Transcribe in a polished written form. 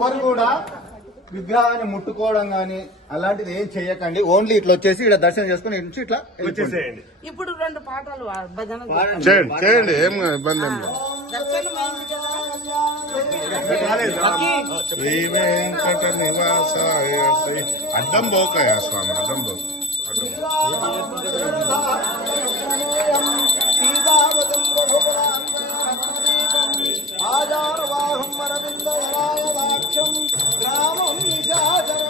ఎవరు కూడా విగ్రహాన్ని ముట్టుకోవడం గానీ అలాంటిది ఏం చెయ్యకండి. ఓన్లీ ఇట్లా వచ్చేసి ఇక్కడ దర్శనం చేసుకుని ఇటు నుంచి ఇట్లా వచ్చేసేయండి. ఇప్పుడు 2 పాటలు భజన చేయండి చేయండి, ఏం ఇబ్బంది ఏం లేదు. దర్శనం అయింది కదా. శ్రీ వెంకట నివాసాయ శ్రీ అడ్డం పోకయా స్వామి, అడ్డం పోక ఆధారవాహం అరవిందరాయ వాక్యం రామం నిజాదర